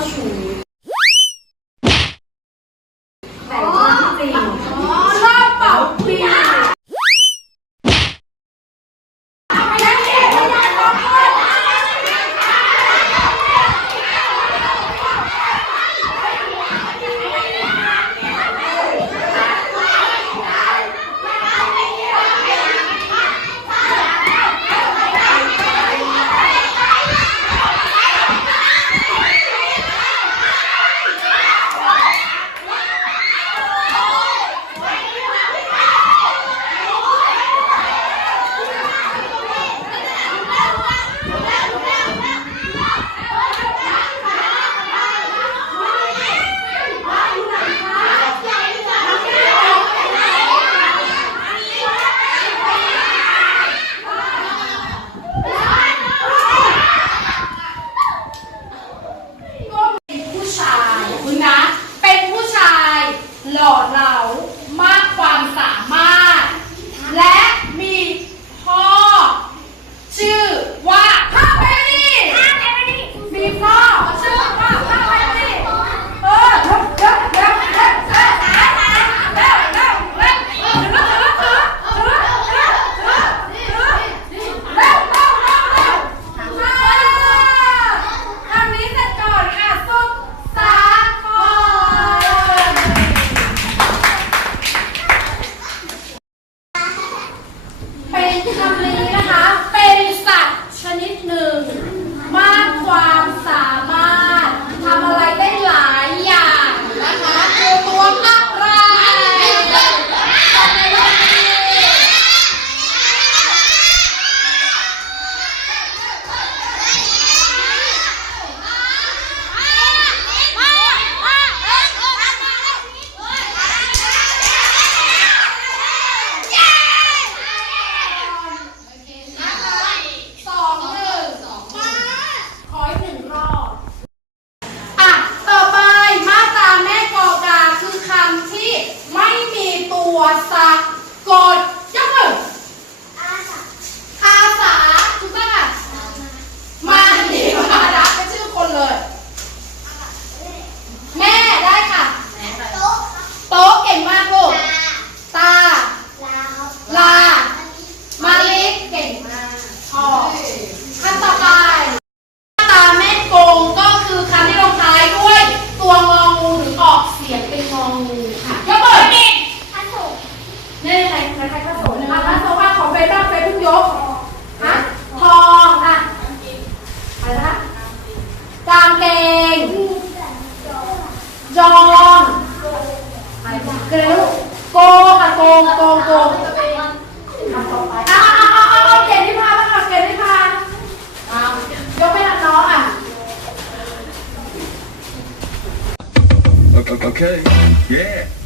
属于百。 ค่ะระเบิดอีกพัสดุนี่อะไรนะคะพัสดุนะคะพัสดว่าของเฟซบ้างเฟซเพิ่งยกฮะทองอะอะไรนะะกางเกงยองอะไรนะเกลือโกงอะโกงโกงโกง Okay. Yeah.